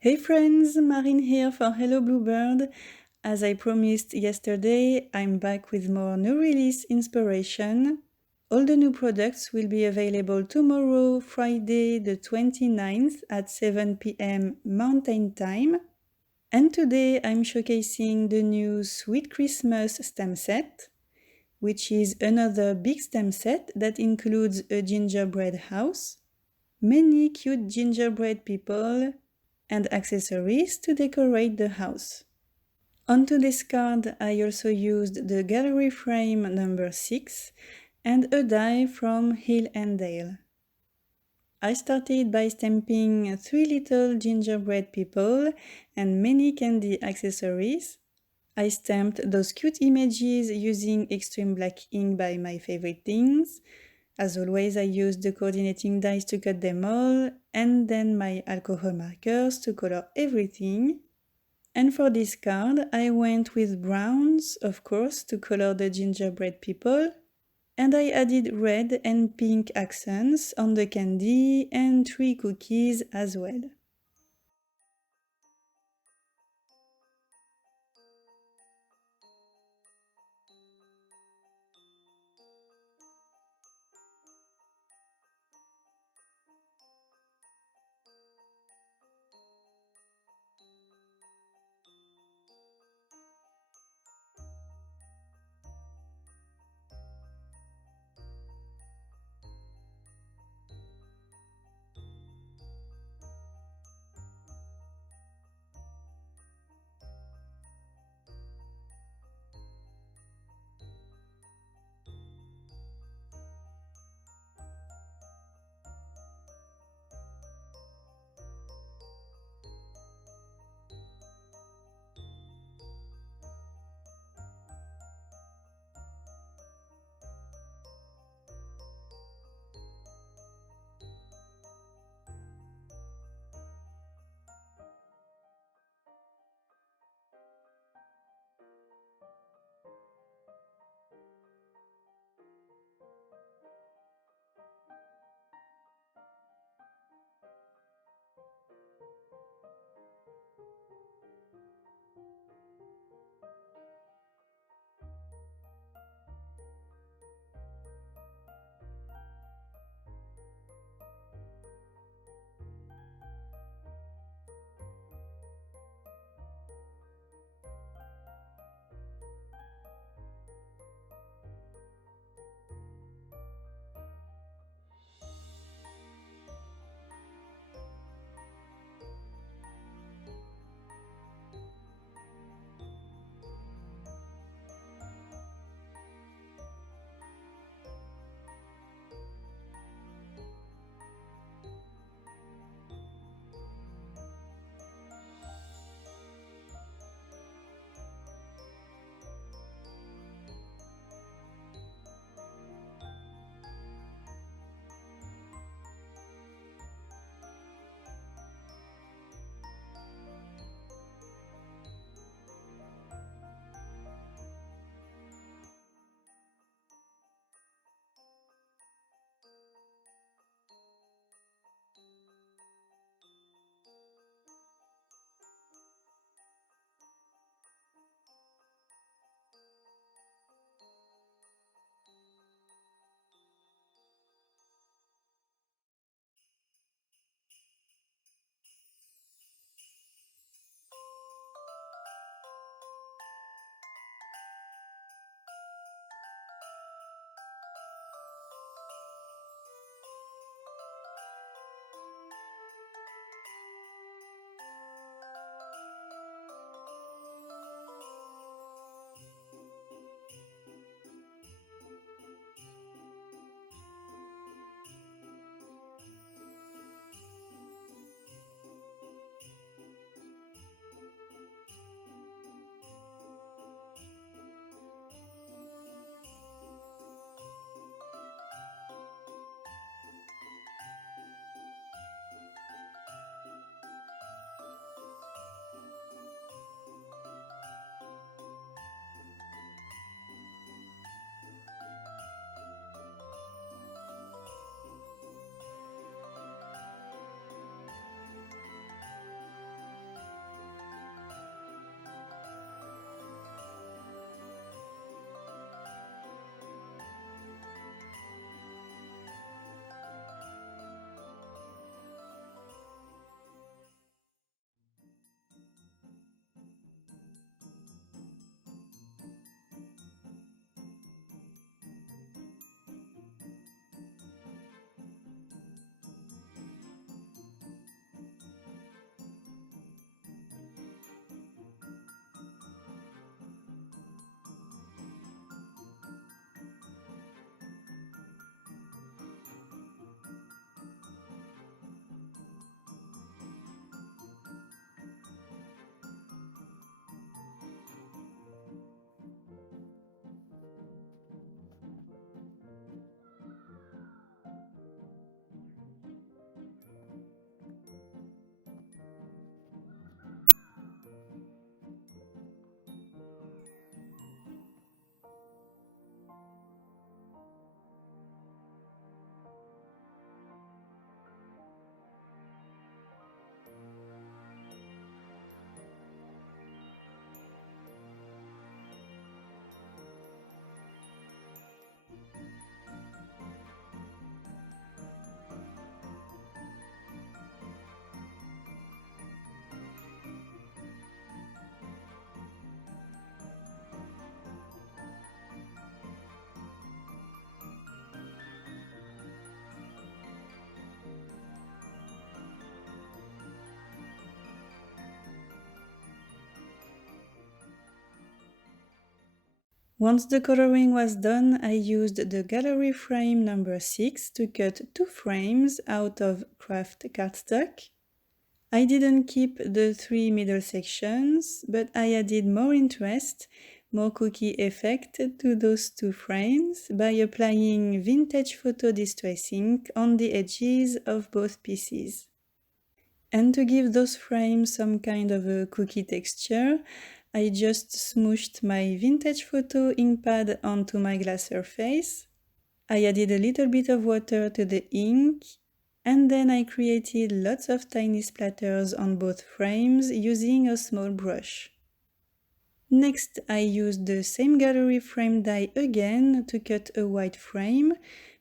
Hey friends, Marine here for Hello Bluebird. As I promised yesterday, I'm back with more new release inspiration. All the new products will be available tomorrow, Friday the 29th at 7 p.m. Mountain Time. And today I'm showcasing the new Sweet Christmas stamp set, which is another big stamp set that includes a gingerbread house, many cute gingerbread people, and accessories to decorate the house. Onto this card I also used the gallery frame number 6 and a die from Hill and Dale. I started by stamping 3 little gingerbread people and many candy accessories. I stamped those cute images using extreme black ink by My Favorite Things. As always, I used the coordinating dies to cut them all, and then my alcohol markers to color everything. And for this card, I went with browns, of course, to color the gingerbread people, and I added red and pink accents on the candy and 3 cookies as well. Once the coloring was done, I used the gallery frame number 6 to cut 2 frames out of Kraft cardstock. I didn't keep the 3 middle sections, but I added more interest, more cookie effect to those 2 frames by applying vintage photo distress ink on the edges of both pieces. And to give those frames some kind of a cookie texture, I just smooshed my vintage photo ink pad onto my glass surface. I added a little bit of water to the ink, and then I created lots of tiny splatters on both frames using a small brush. Next, I used the same gallery frame die again to cut a white frame,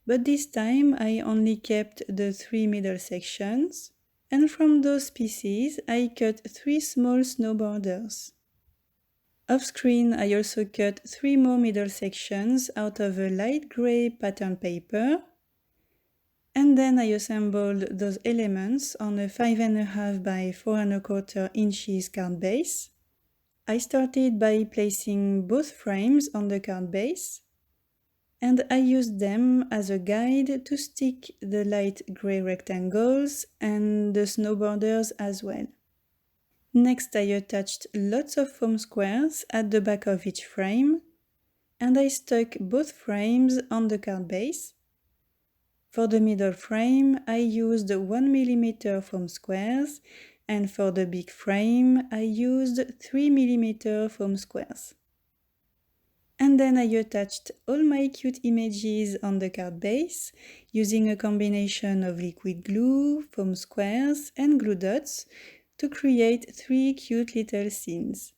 but this time I only kept the 3 middle sections. And from those pieces, I cut 3 small snow borders. Off screen, I also cut 3 more middle sections out of a light gray pattern paper. And then I assembled those elements on a 5.5 by 4.25 inches card base. I started by placing both frames on the card base, and I used them as a guide to stick the light gray rectangles and the snow borders as well. Next, I attached lots of foam squares at the back of each frame, and I stuck both frames on the card base. For the middle frame, I used 1 mm foam squares, and for the big frame, I used 3 mm foam squares. And then I attached all my cute images on the card base using a combination of liquid glue, foam squares, and glue dots to create 3 cute little scenes.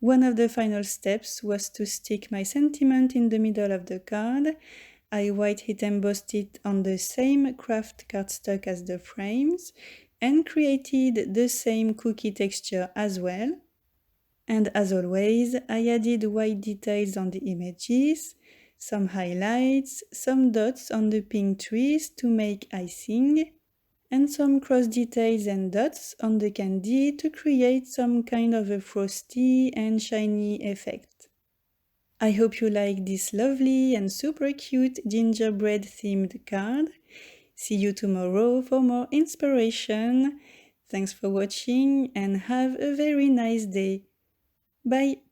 One of the final steps was to stick my sentiment in the middle of the card. I white heat embossed it on the same Kraft cardstock as the frames and created the same cookie texture as well. And as always, I added white details on the images, some highlights, some dots on the pink trees to make icing, and some cross details and dots on the candy to create some kind of a frosty and shiny effect. I hope you like this lovely and super cute gingerbread themed card. See you tomorrow for more inspiration. Thanks for watching and have a very nice day. Bye!